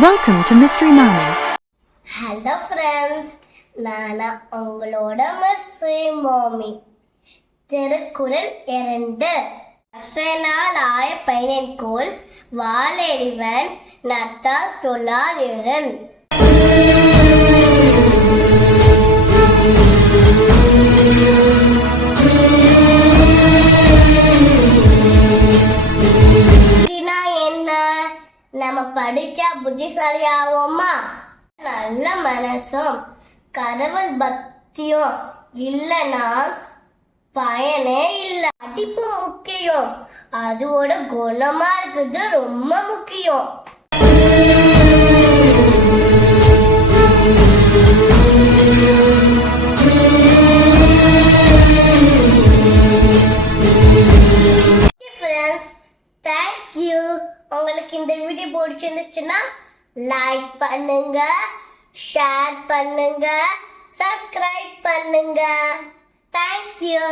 Welcome to Mystery Mommy. Hello friends, நான் உங்களோட mystery மாமி. திருக்குறள் 2. அசைநாள் ஆய பயனின்கோள் வாழெறிவன் நட்டால் சொல்லால் இறன். நம்ம படிச்சா புத்திசாலியாவோமா? நல்ல மனசும் கடவுள் பக்தியும் இல்லைன்னா பயனே இல்லை. படிப்பு முக்கியம், அதோட குணமா இருக்குது ரொம்ப முக்கியம். உங்களுக்கு இந்த வீடியோ பிடிச்சிருந்துச்சுன்னா லைக் பண்ணுங்க, ஷேர் பண்ணுங்க, சப்ஸ்கிரைப் பண்ணுங்க. தேங்க்யூ.